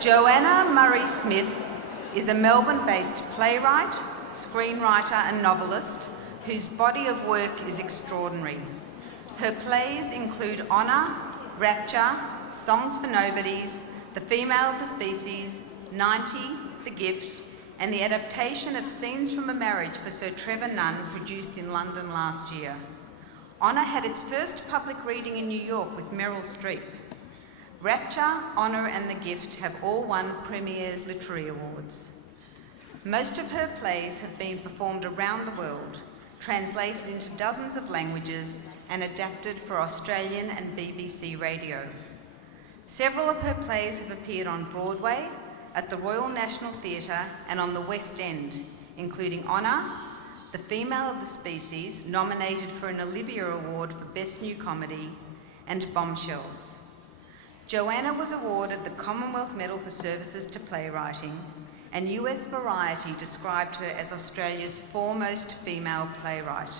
Joanna Murray-Smith is a Melbourne-based playwright, screenwriter and novelist whose body of work is extraordinary. Her plays include Honour, Rapture, Songs for Nobodies, The Female of the Species, 90, The Gift, and the adaptation of Scenes from a Marriage for Sir Trevor Nunn, produced in London last year. Honour had its first public reading in New York with Meryl Streep. Rapture, Honour and The Gift have all won Premier's Literary Awards. Most of her plays have been performed around the world, translated into dozens of languages and adapted for Australian and BBC radio. Several of her plays have appeared on Broadway, at the Royal National Theatre and on the West End, including Honour, The Female of the Species, nominated for an Olivier Award for Best New Comedy, and Bombshells. Joanna was awarded the Commonwealth Medal for Services to Playwriting, and US Variety described her as Australia's foremost female playwright.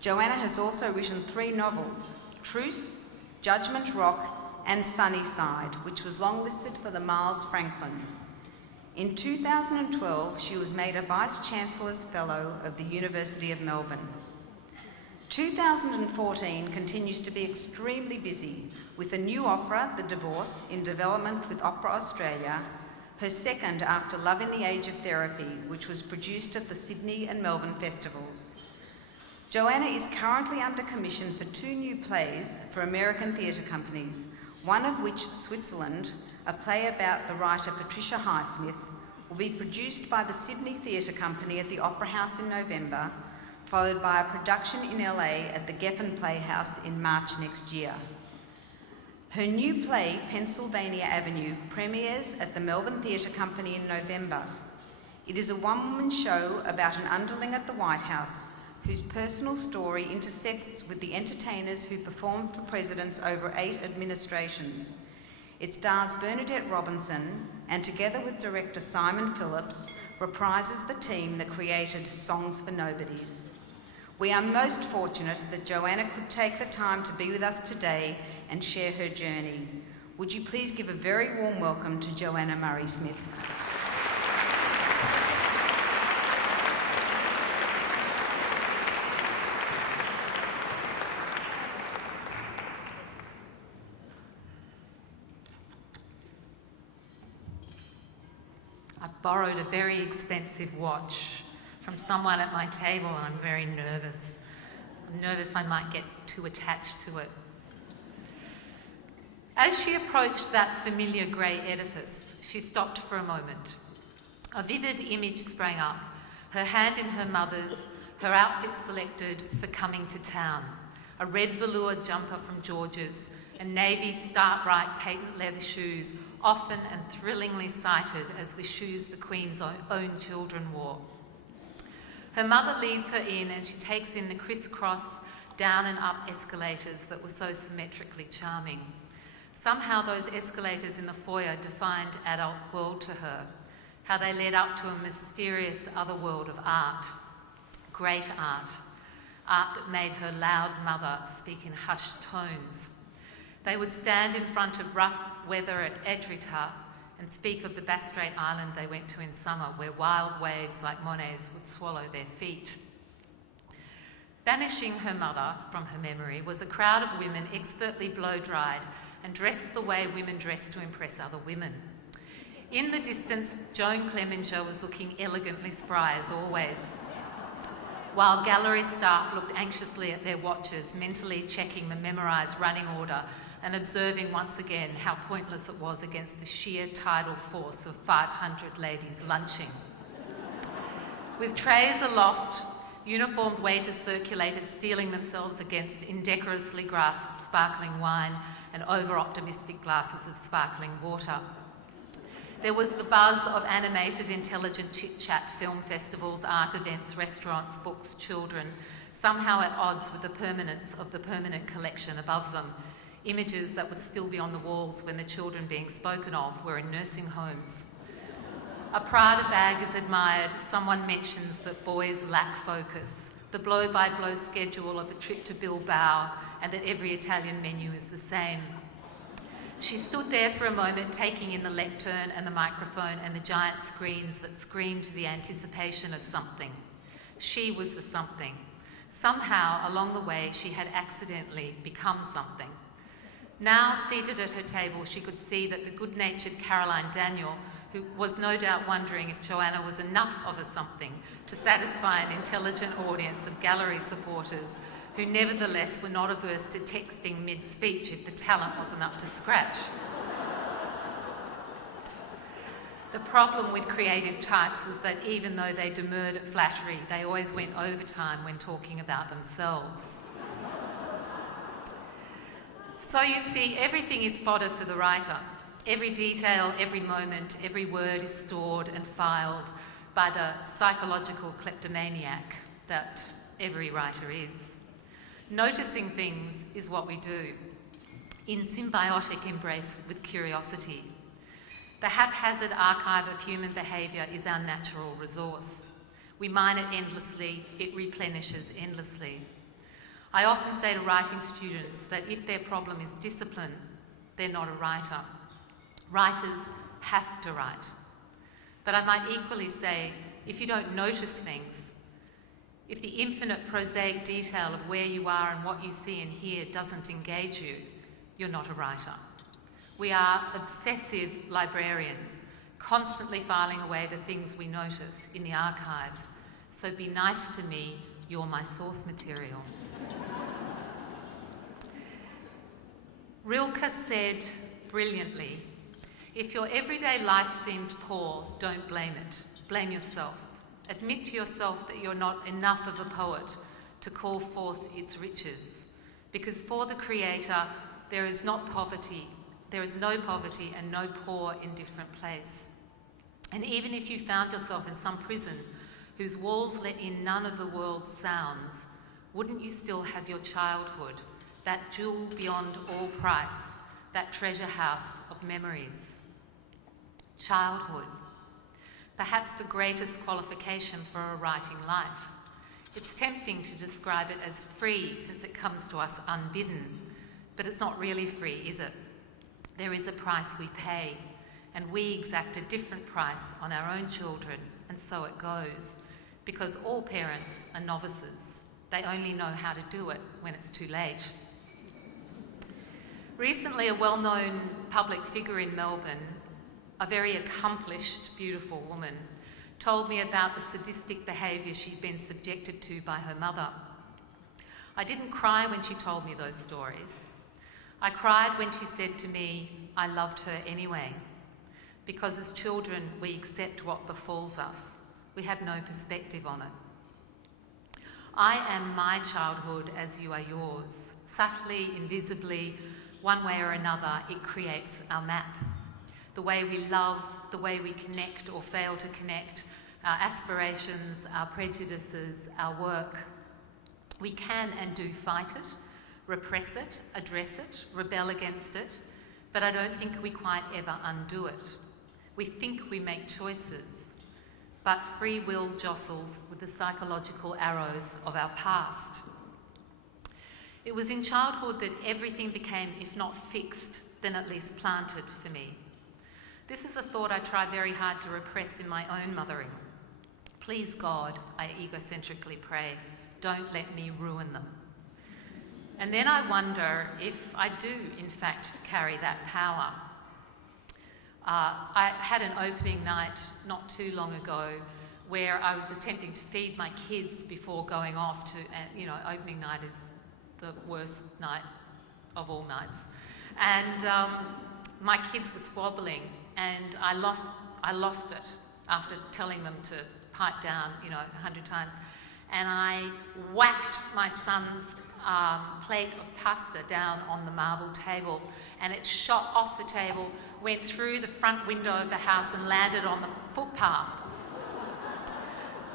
Joanna has also written 3 novels, Truth, Judgment Rock, and Sunnyside, which was longlisted for the Miles Franklin. In 2012, she was made a Vice-Chancellor's Fellow of the University of Melbourne. 2014 continues to be extremely busy, with a new opera, The Divorce, in development with Opera Australia, her second after Love in the Age of Therapy, which was produced at the Sydney and Melbourne festivals. Joanna is currently under commission for 2 new plays for American theatre companies, one of which, Switzerland, a play about the writer Patricia Highsmith, will be produced by the Sydney Theatre Company at the Opera House in November, followed by a production in LA at the Geffen Playhouse in March next year. Her new play, Pennsylvania Avenue, premieres at the Melbourne Theatre Company in November. It is a one-woman show about an underling at the White House whose personal story intersects with the entertainers who performed for presidents over 8 administrations. It stars Bernadette Robinson and, together with director Simon Phillips, reprises the team that created Songs for Nobodies. We are most fortunate that Joanna could take the time to be with us today and share her journey. Would you please give a very warm welcome to Joanna Murray-Smith. I borrowed a very expensive watch from someone at my table and I'm very nervous. I'm nervous I might get too attached to it. As she approached that familiar grey edifice, she stopped for a moment. A vivid image sprang up, her hand in her mother's, her outfit selected for coming to town. A red velour jumper from George's, and navy start-right patent leather shoes, often and thrillingly cited as the shoes the Queen's own children wore. Her mother leads her in and she takes in the crisscross down and up escalators that were so symmetrically charming. Somehow those escalators in the foyer defined adult world to her, how they led up to a mysterious other world of art, great art that made her loud mother speak in hushed tones. They would stand in front of rough weather at Etretat and speak of the Bass Strait Island they went to in summer, where wild waves like Monet's would swallow their feet. Banishing her mother from her memory was a crowd of women expertly blow-dried and dressed the way women dress to impress other women. In the distance, Joan Clemenger was looking elegantly spry as always, while gallery staff looked anxiously at their watches, mentally checking the memorised running order and observing once again how pointless it was against the sheer tidal force of 500 ladies lunching. With trays aloft, uniformed waiters circulated, steeling themselves against indecorously grasped sparkling wine and over-optimistic glasses of sparkling water. There was the buzz of animated, intelligent chit-chat, film festivals, art events, restaurants, books, children, somehow at odds with the permanence of the permanent collection above them, images that would still be on the walls when the children being spoken of were in nursing homes. A Prada bag is admired, someone mentions that boys lack focus, the blow-by-blow schedule of a trip to Bilbao, and that every Italian menu is the same. She stood there for a moment, taking in the lectern and the microphone and the giant screens that screamed the anticipation of something. She was the something. Somehow, along the way, she had accidentally become something. Now, seated at her table, she could see that the good-natured Caroline Daniel, who was no doubt wondering if Joanna was enough of a something to satisfy an intelligent audience of gallery supporters who nevertheless were not averse to texting mid-speech if the talent wasn't up to scratch. The problem with creative types was that even though they demurred at flattery, they always went overtime when talking about themselves. So you see, everything is fodder for the writer. Every detail, every moment, every word is stored and filed by the psychological kleptomaniac that every writer is. Noticing things is what we do, in symbiotic embrace with curiosity. The haphazard archive of human behaviour is our natural resource. We mine it endlessly, it replenishes endlessly. I often say to writing students that if their problem is discipline, they're not a writer. Writers have to write. But I might equally say, if you don't notice things, if the infinite prosaic detail of where you are and what you see and hear doesn't engage you, you're not a writer. We are obsessive librarians, constantly filing away the things we notice in the archive. So be nice to me, you're my source material. Rilke said brilliantly, if your everyday life seems poor, don't blame it. Blame yourself. Admit to yourself that you're not enough of a poet to call forth its riches. Because for the Creator, there is no poverty and no poor indifferent place. And even if you found yourself in some prison whose walls let in none of the world's sounds, wouldn't you still have your childhood, that jewel beyond all price, that treasure house of memories? Childhood. Perhaps the greatest qualification for a writing life. It's tempting to describe it as free since it comes to us unbidden, but it's not really free, is it? There is a price we pay, and we exact a different price on our own children, and so it goes, because all parents are novices. They only know how to do it when it's too late. Recently, a well-known public figure in Melbourne, a very accomplished, beautiful woman, told me about the sadistic behaviour she'd been subjected to by her mother. I didn't cry when she told me those stories. I cried when she said to me, I loved her anyway, because as children we accept what befalls us. We have no perspective on it. I am my childhood as you are yours. Subtly, invisibly, one way or another, it creates our map. The way we love, the way we connect or fail to connect, our aspirations, our prejudices, our work. We can and do fight it, repress it, address it, rebel against it, but I don't think we quite ever undo it. We think we make choices, but free will jostles with the psychological arrows of our past. It was in childhood that everything became, if not fixed, then at least planted for me. This is a thought I try very hard to repress in my own mothering. Please God, I egocentrically pray, don't let me ruin them. And then I wonder if I do, in fact, carry that power. I had an opening night not too long ago where I was attempting to feed my kids before going off to, opening night is the worst night of all nights. And my kids were squabbling, and I lost it after telling them to pipe down, 100 times. And I whacked my son's plate of pasta down on the marble table, and it shot off the table, went through the front window of the house and landed on the footpath.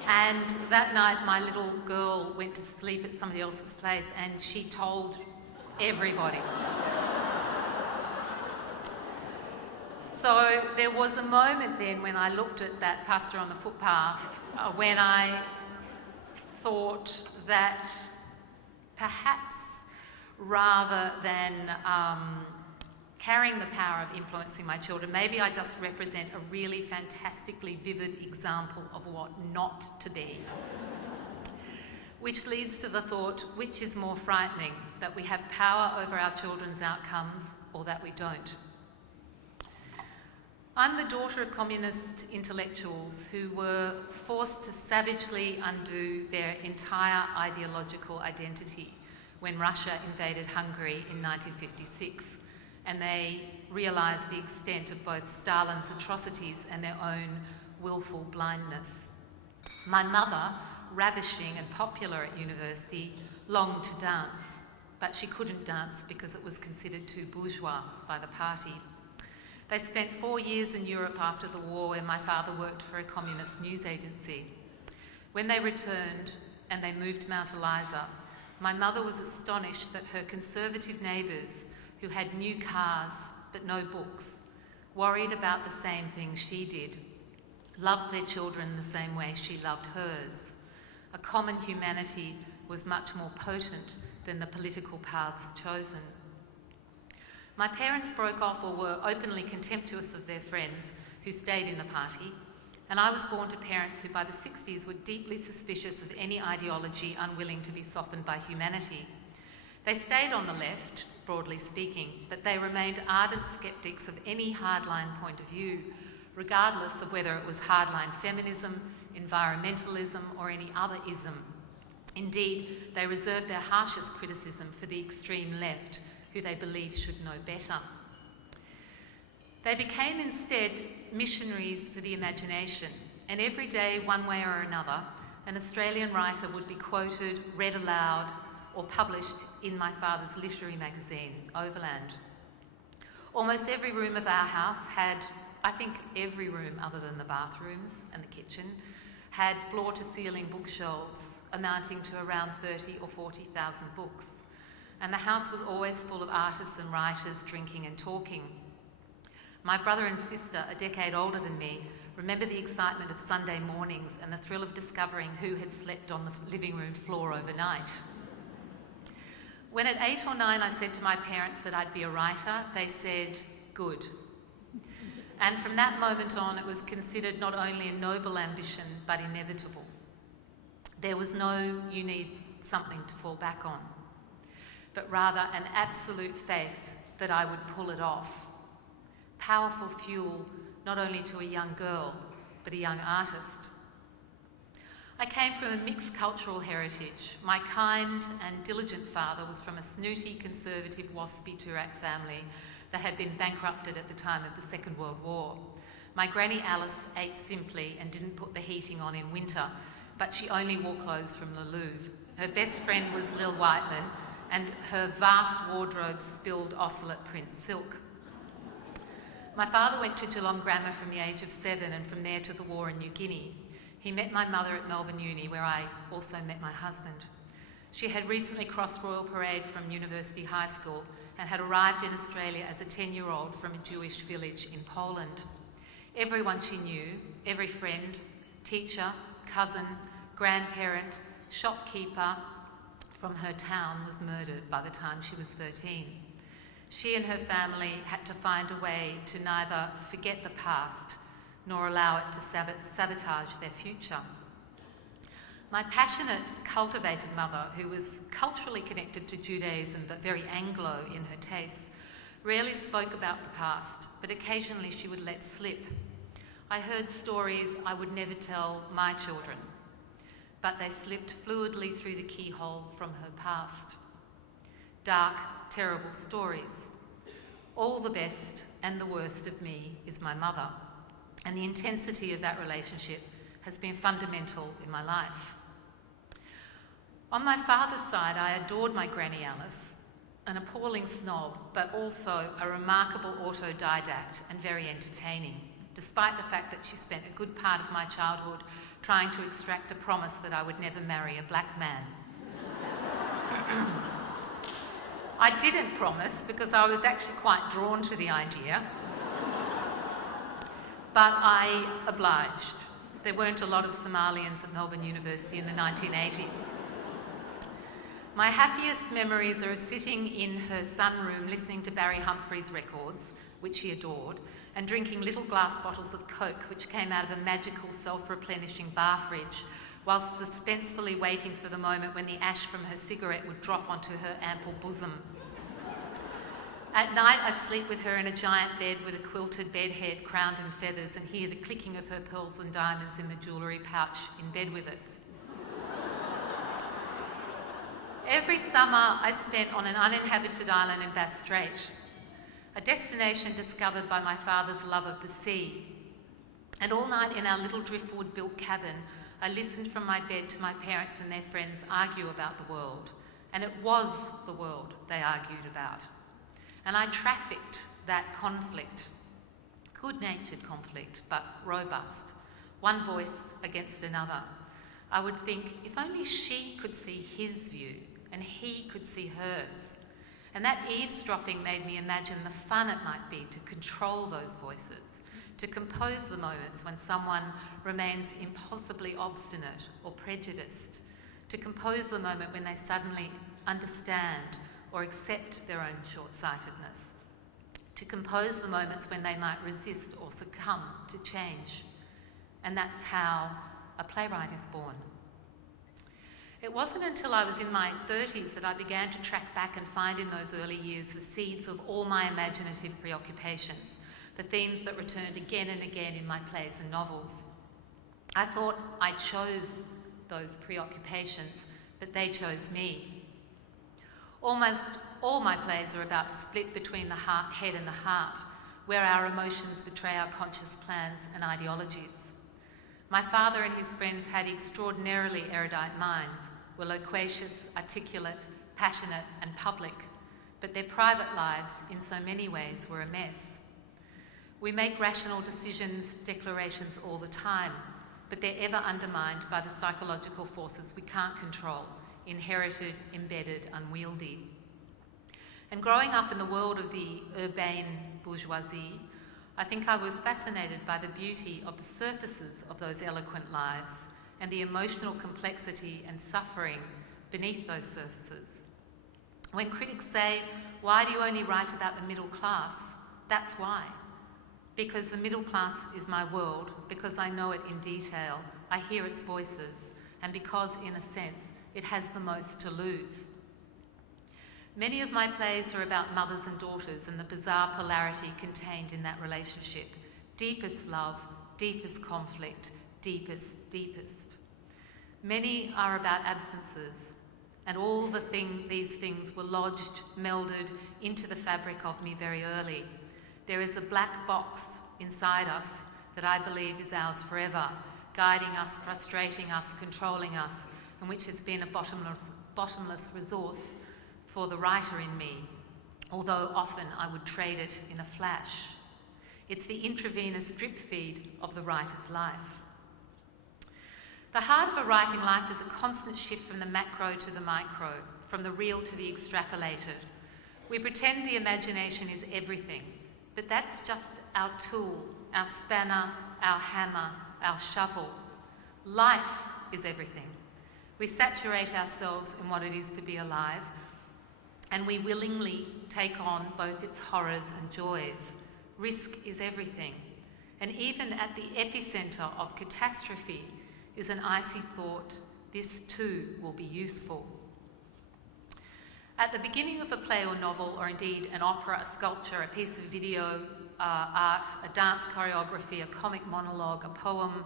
And that night my little girl went to sleep at somebody else's place, and she told everybody. So there was a moment then when I looked at that pasta on the footpath when I thought that perhaps rather than carrying the power of influencing my children. Maybe I just represent a really fantastically vivid example of what not to be. Which leads to the thought, which is more frightening, that we have power over our children's outcomes or that we don't? I'm the daughter of communist intellectuals who were forced to savagely undo their entire ideological identity when Russia invaded Hungary in 1956, and they realised the extent of both Stalin's atrocities and their own willful blindness. My mother, ravishing and popular at university, longed to dance, but she couldn't dance because it was considered too bourgeois by the party. They spent 4 years in Europe after the war, where my father worked for a communist news agency. When they returned and they moved to Mount Eliza, my mother was astonished that her conservative neighbours, who had new cars but no books, worried about the same things she did, loved their children the same way she loved hers. A common humanity was much more potent than the political paths chosen. My parents broke off or were openly contemptuous of their friends who stayed in the party, and I was born to parents who by the 60s were deeply suspicious of any ideology unwilling to be softened by humanity. They stayed on the left, broadly speaking, but they remained ardent sceptics of any hardline point of view, regardless of whether it was hardline feminism, environmentalism, or any other ism. Indeed, they reserved their harshest criticism for the extreme left, who they believed should know better. They became instead missionaries for the imagination, and every day, one way or another, an Australian writer would be quoted, read aloud, or published in my father's literary magazine, Overland. Almost every room of our house had, I think every room other than the bathrooms and the kitchen, had floor-to-ceiling bookshelves amounting to around 30 or 40,000 books. And the house was always full of artists and writers drinking and talking. My brother and sister, a decade older than me, remember the excitement of Sunday mornings and the thrill of discovering who had slept on the living room floor overnight. When at 8 or 9 I said to my parents that I'd be a writer, they said, good. And from that moment on, it was considered not only a noble ambition, but inevitable. There was no, you need something to fall back on, but rather an absolute faith that I would pull it off. Powerful fuel, not only to a young girl, but a young artist. I came from a mixed cultural heritage. My kind and diligent father was from a snooty, conservative, waspy Toorak family that had been bankrupted at the time of the Second World War. My granny Alice ate simply and didn't put the heating on in winter, but she only wore clothes from the Louvre. Her best friend was Lil Whiteman, and her vast wardrobe spilled ocelot print silk. My father went to Geelong Grammar from the age of 7 and from there to the war in New Guinea. He met my mother at Melbourne Uni, where I also met my husband. She had recently crossed Royal Parade from University High School and had arrived in Australia as a 10-year-old from a Jewish village in Poland. Everyone she knew, every friend, teacher, cousin, grandparent, shopkeeper from her town was murdered by the time she was 13. She and her family had to find a way to neither forget the past nor allow it to sabotage their future. My passionate, cultivated mother, who was culturally connected to Judaism but very Anglo in her tastes, rarely spoke about the past, but occasionally she would let slip. I heard stories I would never tell my children, but they slipped fluidly through the keyhole from her past. Dark, terrible stories. All the best and the worst of me is my mother, and the intensity of that relationship has been fundamental in my life. On my father's side, I adored my Granny Alice, an appalling snob, but also a remarkable autodidact and very entertaining, despite the fact that she spent a good part of my childhood trying to extract a promise that I would never marry a black man. I didn't promise because I was actually quite drawn to the idea, but I obliged. There weren't a lot of Somalians at Melbourne University in the 1980s. My happiest memories are of sitting in her sunroom listening to Barry Humphries records, which she adored, and drinking little glass bottles of Coke, which came out of a magical self-replenishing bar fridge, whilst suspensefully waiting for the moment when the ash from her cigarette would drop onto her ample bosom. At night, I'd sleep with her in a giant bed with a quilted bed head crowned in feathers and hear the clicking of her pearls and diamonds in the jewellery pouch in bed with us. Every summer I spent on an uninhabited island in Bass Strait, a destination discovered by my father's love of the sea. And all night in our little driftwood-built cabin, I listened from my bed to my parents and their friends argue about the world. And it was the world they argued about. And I trafficked that conflict, good-natured conflict, but robust, one voice against another. I would think, if only she could see his view and he could see hers. And that eavesdropping made me imagine the fun it might be to control those voices, to compose the moments when someone remains impossibly obstinate or prejudiced, to compose the moment when they suddenly understand or accept their own short-sightedness, to compose the moments when they might resist or succumb to change. And that's how a playwright is born. It wasn't until I was in my 30s that I began to track back and find in those early years the seeds of all my imaginative preoccupations, the themes that returned again and again in my plays and novels. I thought I chose those preoccupations, but they chose me. Almost all my plays are about the split between the head and the heart, where our emotions betray our conscious plans and ideologies. My father and his friends had extraordinarily erudite minds, were loquacious, articulate, passionate and public, but their private lives, in so many ways, were a mess. We make rational decisions, declarations all the time, but they're ever undermined by the psychological forces we can't control, inherited, embedded, unwieldy. And growing up in the world of the urbane bourgeoisie, I think I was fascinated by the beauty of the surfaces of those eloquent lives and the emotional complexity and suffering beneath those surfaces. When critics say, "Why do you only write about the middle class?" That's why. Because the middle class is my world, because I know it in detail, I hear its voices, and because, in a sense, it has the most to lose. Many of my plays are about mothers and daughters and the bizarre polarity contained in that relationship. Deepest love, deepest conflict, deepest. Many are about absences, and all these things were lodged, melded into the fabric of me very early. There is a black box inside us that I believe is ours forever, guiding us, frustrating us, controlling us, and which has been a bottomless resource for the writer in me, although often I would trade it in a flash. It's the intravenous drip feed of the writer's life. The heart of a writing life is a constant shift from the macro to the micro, from the real to the extrapolated. We pretend the imagination is everything, but that's just our tool, our spanner, our hammer, our shovel. Life is everything. We saturate ourselves in what it is to be alive, and we willingly take on both its horrors and joys. Risk is everything. And even at the epicenter of catastrophe is an icy thought, this too will be useful. At the beginning of a play or novel, or indeed an opera, a sculpture, a piece of video art, a dance choreography, a comic monologue, a poem,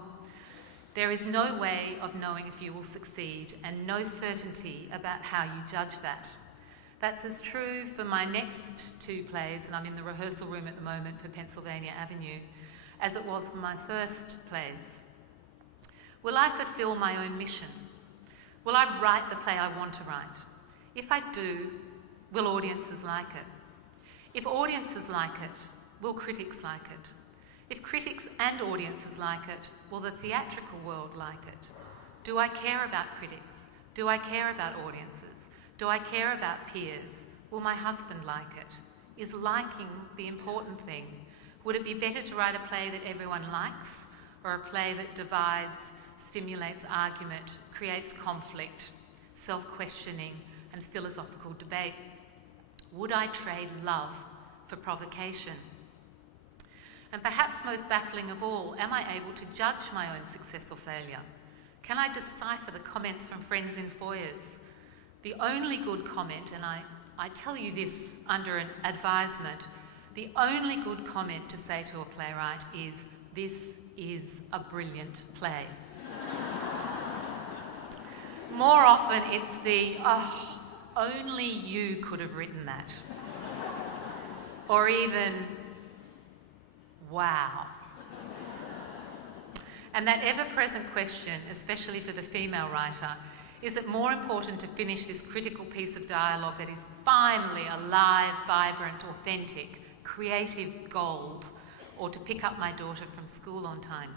there is no way of knowing if you will succeed and no certainty about how you judge that. That's as true for my next two plays, and I'm in the rehearsal room at the moment for Pennsylvania Avenue, as it was for my first plays. Will I fulfill my own mission? Will I write the play I want to write? If I do, will audiences like it? If audiences like it, will critics like it? If critics and audiences like it, will the theatrical world like it? Do I care about critics? Do I care about audiences? Do I care about peers? Will my husband like it? Is liking the important thing? Would it be better to write a play that everyone likes, or a play that divides, stimulates argument, creates conflict, self-questioning, and and philosophical debate. Would I trade love for provocation? And perhaps most baffling of all, am I able to judge my own success or failure? Can I decipher the comments from friends in foyers? The only good comment, and I tell you this under an advisement, the only good comment to say to a playwright is, "This is a brilliant play." More often it's the, "Oh, only you could have written that." Or even, "Wow." And that ever-present question, especially for the female writer, is it more important to finish this critical piece of dialogue that is finally alive, vibrant, authentic, creative gold, or to pick up my daughter from school on time?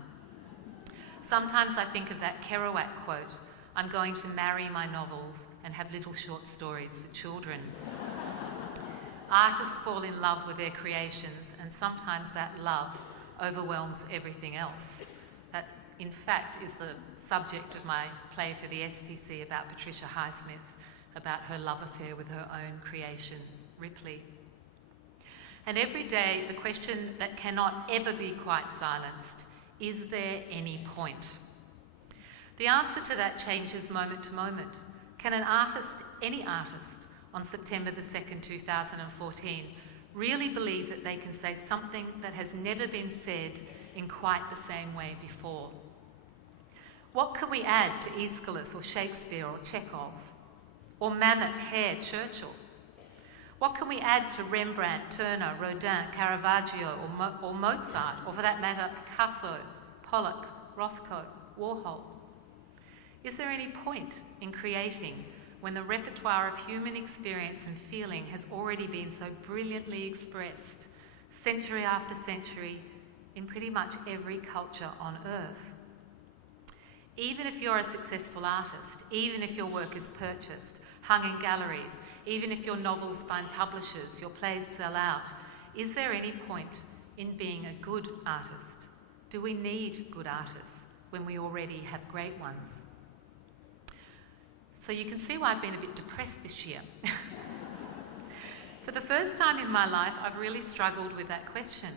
Sometimes I think of that Kerouac quote, "I'm going to marry my novels and have little short stories for children." Artists fall in love with their creations, and sometimes that love overwhelms everything else. That, in fact, is the subject of my play for the STC about Patricia Highsmith, about her love affair with her own creation, Ripley. And every day, the question that cannot ever be quite silenced, is there any point? The answer to that changes moment to moment. Can an artist, any artist, on September the 2nd, 2014, really believe that they can say something that has never been said in quite the same way before? What can we add to Aeschylus or Shakespeare or Chekhov? Or Mamet, Hare, Churchill? What can we add to Rembrandt, Turner, Rodin, Caravaggio or Mozart, or for that matter, Picasso, Pollock, Rothko, Warhol? Is there any point in creating when the repertoire of human experience and feeling has already been so brilliantly expressed, century after century, in pretty much every culture on earth? Even if you're a successful artist, even if your work is purchased, hung in galleries, even if your novels find publishers, your plays sell out, is there any point in being a good artist? Do we need good artists when we already have great ones? So you can see why I've been a bit depressed this year. For the first time in my life, I've really struggled with that question.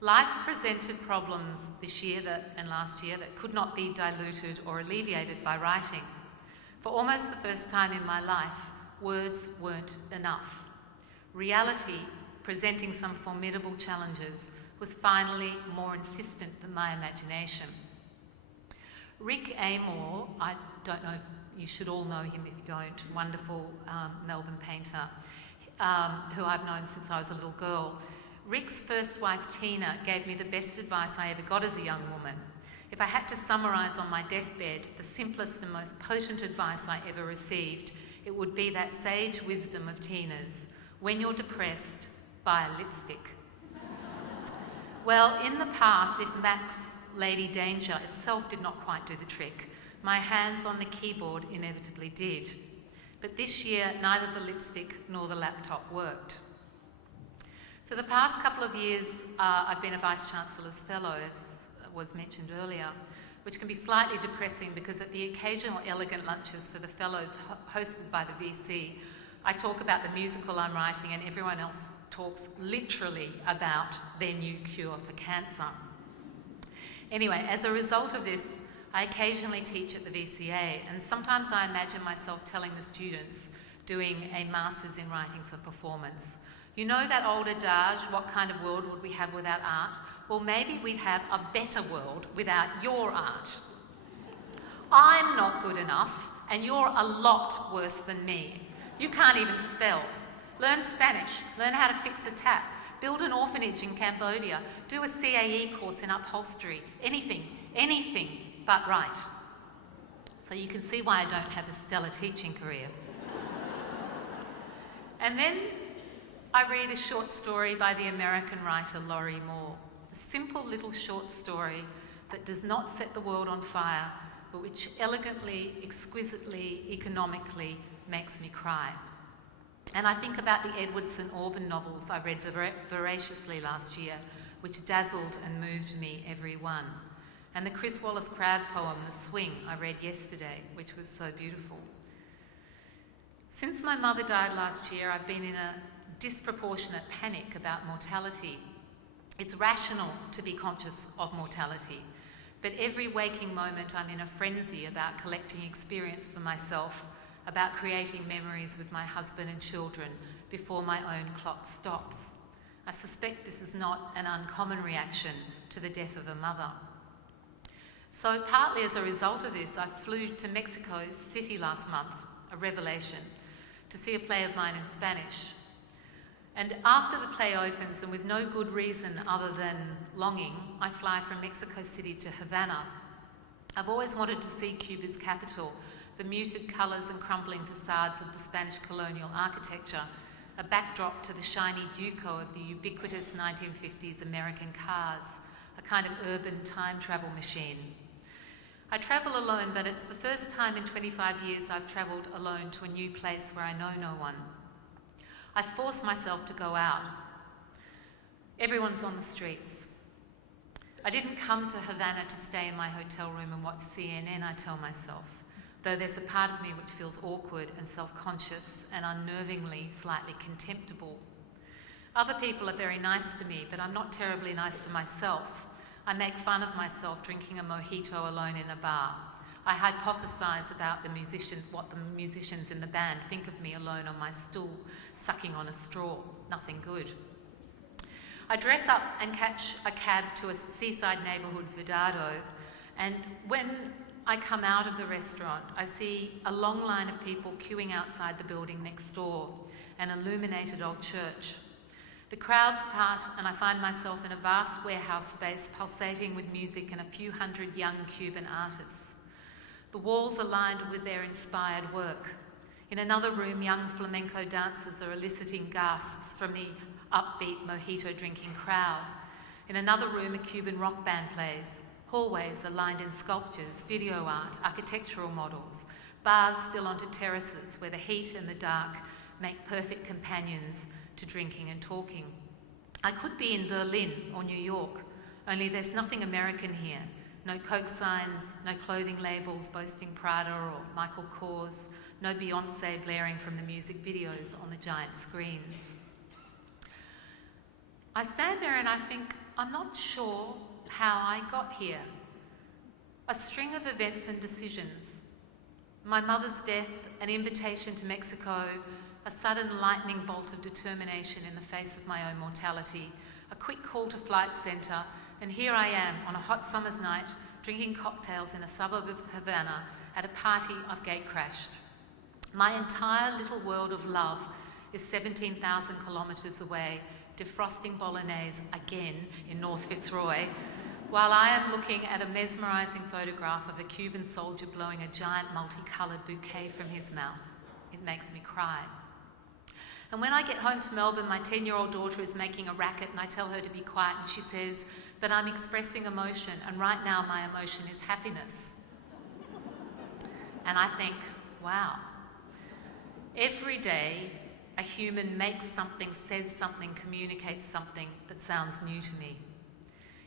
Life presented problems this year and last year that could not be diluted or alleviated by writing. For almost the first time in my life, words weren't enough. Reality, presenting some formidable challenges, was finally more insistent than my imagination. Rick Amor, I don't know if you should all know him if you don't, wonderful Melbourne painter, who I've known since I was a little girl. Rick's first wife, Tina, gave me the best advice I ever got as a young woman. If I had to summarise on my deathbed the simplest and most potent advice I ever received, it would be that sage wisdom of Tina's: when you're depressed, buy a lipstick. Well, in the past, if MAC's Lady Danger itself did not quite do the trick, my hands on the keyboard inevitably did. But this year, neither the lipstick nor the laptop worked. For the past couple of years, I've been a Vice-Chancellor's Fellow, as was mentioned earlier, which can be slightly depressing because at the occasional elegant lunches for the Fellows hosted by the VC, I talk about the musical I'm writing and everyone else talks literally about their new cure for cancer. Anyway, as a result of this, I occasionally teach at the VCA, and sometimes I imagine myself telling the students doing a Masters in Writing for Performance, you know that old adage, what kind of world would we have without art? Well, maybe we'd have a better world without your art. I'm not good enough, and you're a lot worse than me. You can't even spell. Learn Spanish, learn how to fix a tap, build an orphanage in Cambodia, do a CAE course in upholstery, anything but write. So you can see why I don't have a stellar teaching career. And then I read a short story by the American writer Lorrie Moore, a simple little short story that does not set the world on fire, but which elegantly, exquisitely, economically makes me cry. And I think about the Edwardson Auburn novels I read voraciously last year, which dazzled and moved me every one. And the Chris Wallace Crowd poem, The Swing, I read yesterday, which was so beautiful. Since my mother died last year, I've been in a disproportionate panic about mortality. It's rational to be conscious of mortality, but every waking moment I'm in a frenzy about collecting experience for myself, about creating memories with my husband and children before my own clock stops. I suspect this is not an uncommon reaction to the death of a mother. So partly as a result of this, I flew to Mexico City last month, a revelation, to see a play of mine in Spanish. And after the play opens, and with no good reason other than longing, I fly from Mexico City to Havana. I've always wanted to see Cuba's capital, the muted colours and crumbling facades of the Spanish colonial architecture, a backdrop to the shiny Duco of the ubiquitous 1950s American cars, a kind of urban time travel machine. I travel alone, but it's the first time in 25 years I've travelled alone to a new place where I know no one. I force myself to go out. Everyone's on the streets. I didn't come to Havana to stay in my hotel room and watch CNN, I tell myself, though there's a part of me which feels awkward and self-conscious and unnervingly slightly contemptible. Other people are very nice to me, but I'm not terribly nice to myself. I make fun of myself drinking a mojito alone in a bar. I hypothesize about what the musicians in the band think of me alone on my stool, sucking on a straw. Nothing good. I dress up and catch a cab to a seaside neighbourhood, Vedado, and when I come out of the restaurant, I see a long line of people queuing outside the building next door, an illuminated old church. The crowds part and I find myself in a vast warehouse space pulsating with music and a few hundred young Cuban artists. The walls are lined with their inspired work. In another room, young flamenco dancers are eliciting gasps from the upbeat mojito-drinking crowd. In another room, a Cuban rock band plays. Hallways are lined in sculptures, video art, architectural models. Bars spill onto terraces where the heat and the dark make perfect companions to drinking and talking. I could be in Berlin or New York, only there's nothing American here. No Coke signs, no clothing labels boasting Prada or Michael Kors, no Beyonce blaring from the music videos on the giant screens. I stand there and I think, I'm not sure how I got here. A string of events and decisions. My mother's death, an invitation to Mexico, a sudden lightning bolt of determination in the face of my own mortality, a quick call to Flight Centre, and here I am on a hot summer's night, drinking cocktails in a suburb of Havana at a party I've gate-crashed. My entire little world of love is 17,000 kilometres away, defrosting bolognese again in North Fitzroy, while I am looking at a mesmerising photograph of a Cuban soldier blowing a giant multicoloured bouquet from his mouth. It makes me cry. And when I get home to Melbourne, my 10-year-old daughter is making a racket and I tell her to be quiet and she says, but I'm expressing emotion and right now my emotion is happiness. And I think, wow. Every day, a human makes something, says something, communicates something that sounds new to me.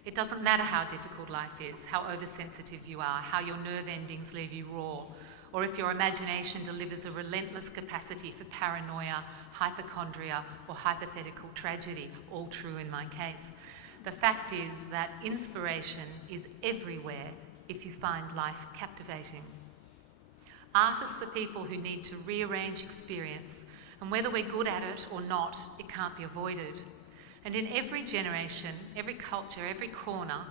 It doesn't matter how difficult life is, how oversensitive you are, how your nerve endings leave you raw, or if your imagination delivers a relentless capacity for paranoia, hypochondria, or hypothetical tragedy, all true in my case. The fact is that inspiration is everywhere if you find life captivating. Artists are people who need to rearrange experience, and whether we're good at it or not, it can't be avoided. And in every generation, every culture, every corner,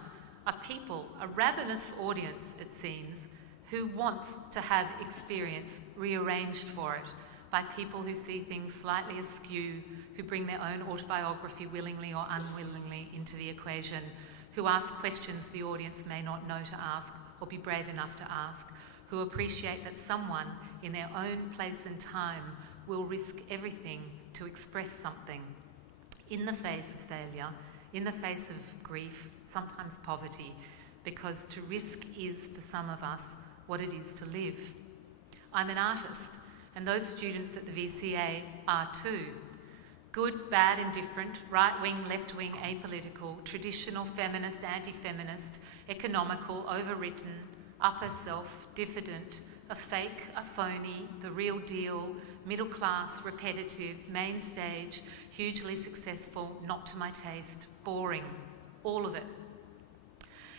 are people, a ravenous audience, it seems, who wants to have experience rearranged for it by people who see things slightly askew, who bring their own autobiography willingly or unwillingly into the equation, who ask questions the audience may not know to ask or be brave enough to ask, who appreciate that someone in their own place and time will risk everything to express something in the face of failure, in the face of grief, sometimes poverty, because to risk is, for some of us, what it is to live. I'm an artist, and those students at the VCA are too. Good, bad, indifferent, right-wing, left-wing, apolitical, traditional, feminist, anti-feminist, economical, overwritten, upper self, diffident, a fake, a phony, the real deal, middle class, repetitive, main stage, hugely successful, not to my taste, boring, all of it.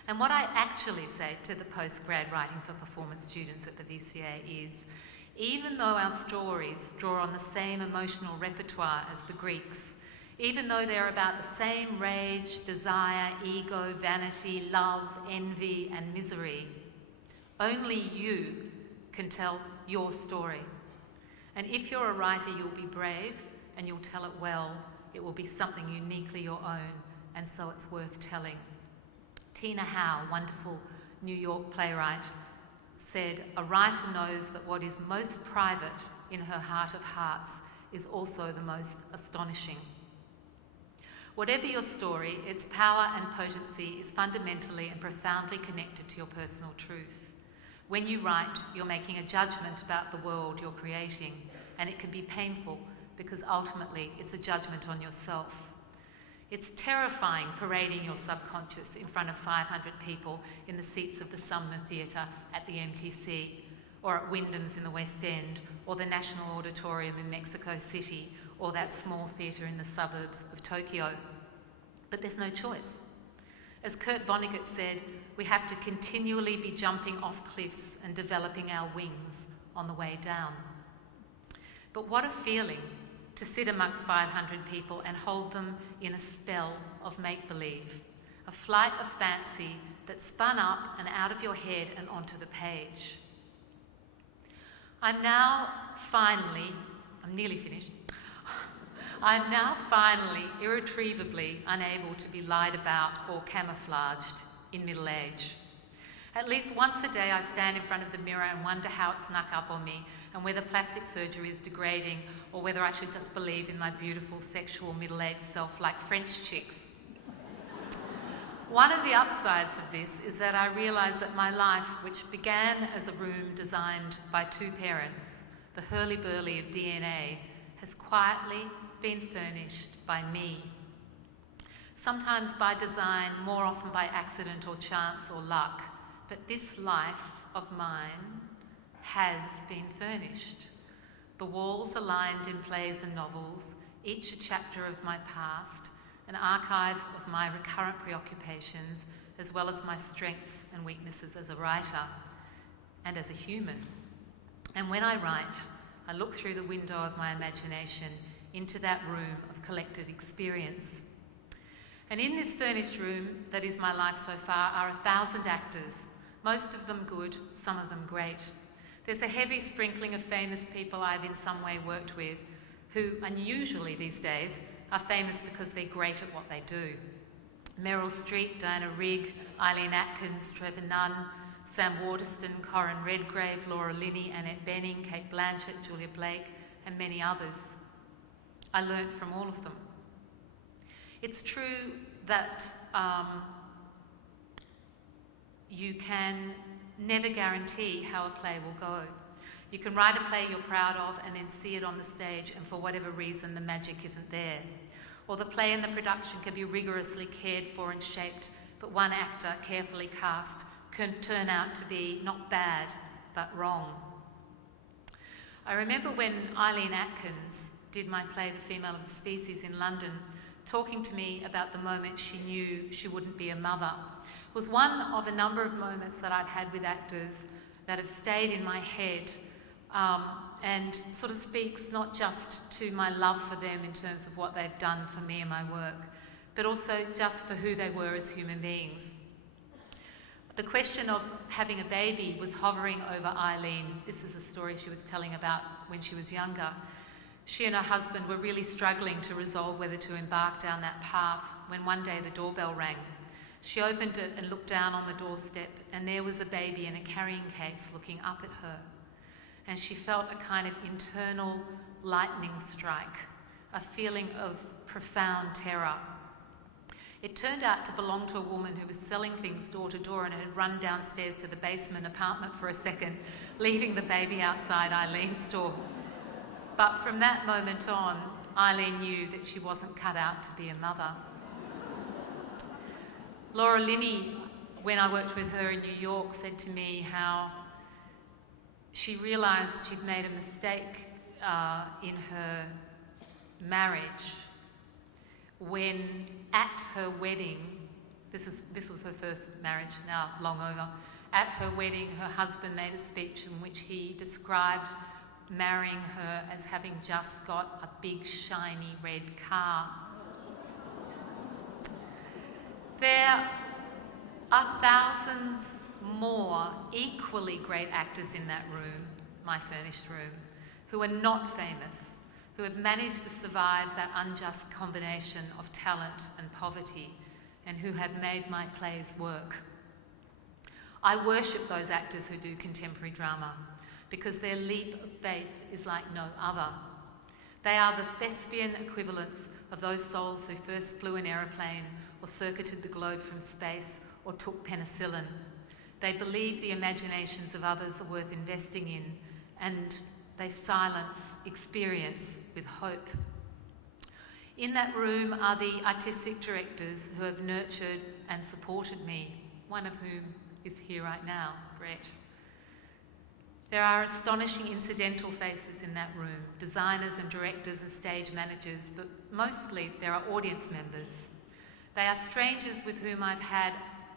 And what I actually say to the postgrad writing for performance students at the VCA is, even though our stories draw on the same emotional repertoire as the Greeks, even though they're about the same rage, desire, ego, vanity, love, envy, and misery, only you can tell your story. And if you're a writer, you'll be brave and you'll tell it well. It will be something uniquely your own, and so it's worth telling. Tina Howe, wonderful New York playwright, said, "A writer knows that what is most private in her heart of hearts is also the most astonishing." Whatever your story, its power and potency is fundamentally and profoundly connected to your personal truth. When you write, you're making a judgment about the world you're creating, and it can be painful because ultimately it's a judgment on yourself. It's terrifying parading your subconscious in front of 500 people in the seats of the Sumner Theatre at the MTC, or at Wyndham's in the West End, or the National Auditorium in Mexico City, or that small theatre in the suburbs of Tokyo. But there's no choice. As Kurt Vonnegut said, we have to continually be jumping off cliffs and developing our wings on the way down. But what a feeling to sit amongst 500 people and hold them in a spell of make-believe, a flight of fancy that spun up and out of your head and onto the page. I'm now finally irretrievably unable to be lied about or camouflaged in middle age. At least once a day I stand in front of the mirror and wonder how it snuck up on me, and whether plastic surgery is degrading, or whether I should just believe in my beautiful sexual middle-aged self like French chicks. One of the upsides of this is that I realise that my life, which began as a room designed by two parents, the hurly-burly of DNA, has quietly been furnished by me. Sometimes by design, more often by accident or chance or luck, but this life of mine has been furnished. The walls are lined in plays and novels, each a chapter of my past, an archive of my recurrent preoccupations, as well as my strengths and weaknesses as a writer and as a human. And when I write, I look through the window of my imagination into that room of collected experience. And in this furnished room that is my life so far are 1,000 actors, most of them good, some of them great. There's a heavy sprinkling of famous people I've in some way worked with, who unusually these days are famous because they're great at what they do. Meryl Streep, Diana Rigg, Eileen Atkins, Trevor Nunn, Sam Waterston, Corinne Redgrave, Laura Linney, Annette Bening, Kate Blanchett, Julia Blake, and many others. I learnt from all of them. It's true that you can never guarantee how a play will go. You can write a play you're proud of and then see it on the stage, and for whatever reason the magic isn't there. Or the play and the production can be rigorously cared for and shaped, but one actor, carefully cast, can turn out to be not bad, but wrong. I remember when Eileen Atkins did my play The Female of the Species in London, talking to me about the moment she knew she wouldn't be a mother. It was one of a number of moments that I've had with actors that have stayed in my head, and sort of speaks not just to my love for them in terms of what they've done for me and my work, but also just for who they were as human beings. The question of having a baby was hovering over Eileen. This is a story she was telling about when she was younger. She and her husband were really struggling to resolve whether to embark down that path when one day the doorbell rang. She opened it and looked down on the doorstep, and there was a baby in a carrying case looking up at her. And she felt a kind of internal lightning strike, a feeling of profound terror. It turned out to belong to a woman who was selling things door to door and had run downstairs to the basement apartment for a second, leaving the baby outside Eileen's door. But from that moment on, Eileen knew that she wasn't cut out to be a mother. Laura Linney when I worked with her in New York, said to me how she realised she'd made a mistake in her marriage when at her wedding, this was her first marriage, now long over, at her wedding her husband made a speech in which he described marrying her as having just got a big shiny red car. There are thousands more equally great actors in that room, my furnished room, who are not famous, who have managed to survive that unjust combination of talent and poverty, and who have made my plays work. I worship those actors who do contemporary drama because their leap of faith is like no other. They are the thespian equivalents of those souls who first flew an aeroplane or circuited the globe from space or took penicillin. They believe the imaginations of others are worth investing in, and they silence experience with hope. In that room are the artistic directors who have nurtured and supported me, one of whom is here right now, Brett. There are astonishing incidental faces in that room, designers and directors and stage managers, but mostly there are audience members. They are strangers with whom I've had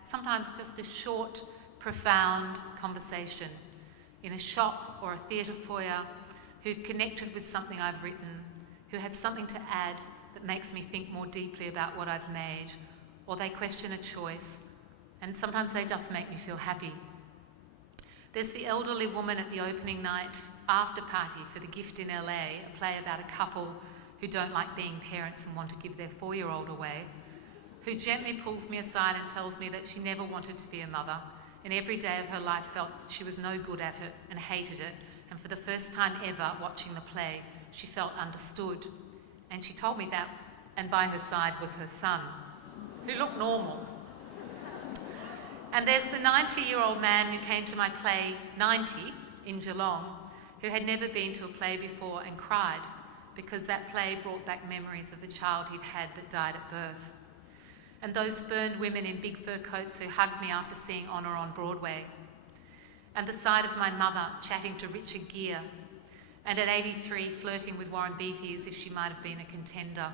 sometimes just a short, profound conversation in a shop or a theatre foyer, who've connected with something I've written, who have something to add that makes me think more deeply about what I've made, or they question a choice, and sometimes they just make me feel happy. There's the elderly woman at the opening night after party for The Gift in LA, a play about a couple who don't like being parents and want to give their 4-year-old away, who gently pulls me aside and tells me that she never wanted to be a mother, and every day of her life felt that she was no good at it and hated it, and for the first time ever watching the play, she felt understood. And she told me that, and by her side was her son, who looked normal. And there's the 90-year-old man who came to my play, 90, in Geelong, who had never been to a play before and cried because that play brought back memories of the child he'd had that died at birth. And those spurned women in big fur coats who hugged me after seeing Honor on Broadway. And the sight of my mother chatting to Richard Gere, and at 83 flirting with Warren Beatty as if she might have been a contender.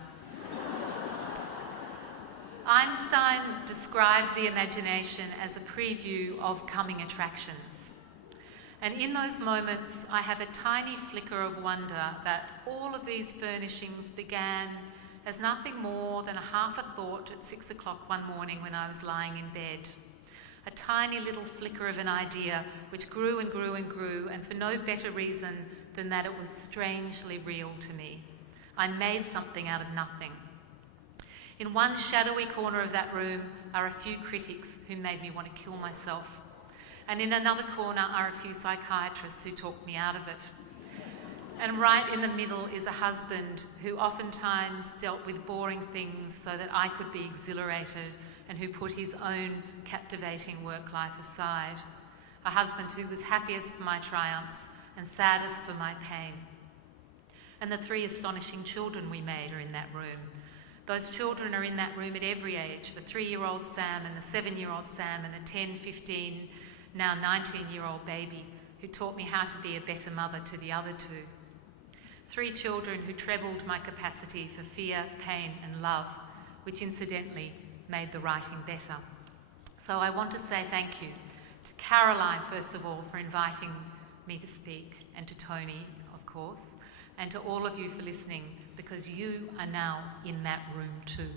Einstein described the imagination as a preview of coming attractions. And in those moments, I have a tiny flicker of wonder that all of these furnishings began as nothing more than a half a thought at 6 o'clock one morning when I was lying in bed. A tiny little flicker of an idea which grew and grew and grew, and for no better reason than that it was strangely real to me. I made something out of nothing. In one shadowy corner of that room are a few critics who made me want to kill myself. And in another corner are a few psychiatrists who talked me out of it. And right in the middle is a husband who oftentimes dealt with boring things so that I could be exhilarated, and who put his own captivating work life aside. A husband who was happiest for my triumphs and saddest for my pain. And the 3 astonishing children we made are in that room. Those children are in that room at every age, the 3-year-old Sam and the 7-year-old Sam and the 10, 15, now 19-year-old baby who taught me how to be a better mother to the other 2. 3 children who trebled my capacity for fear, pain and love, which incidentally made the writing better. So I want to say thank you to Caroline, first of all, for inviting me to speak, and to Tony, of course, and to all of you for listening, because you are now in that room too.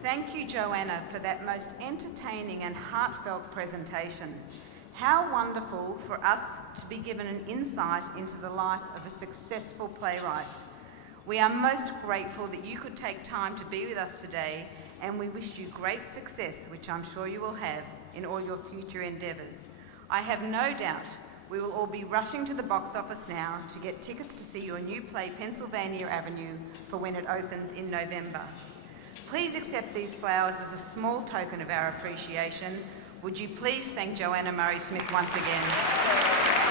Thank you, Joanna, for that most entertaining and heartfelt presentation. How wonderful for us to be given an insight into the life of a successful playwright. We are most grateful that you could take time to be with us today, and we wish you great success, which I'm sure you will have in all your future endeavours. I have no doubt We will all be rushing to the box office now to get tickets to see your new play, Pennsylvania Avenue, for when it opens in November. Please accept these flowers as a small token of our appreciation. Would you please thank Joanna Murray-Smith once again?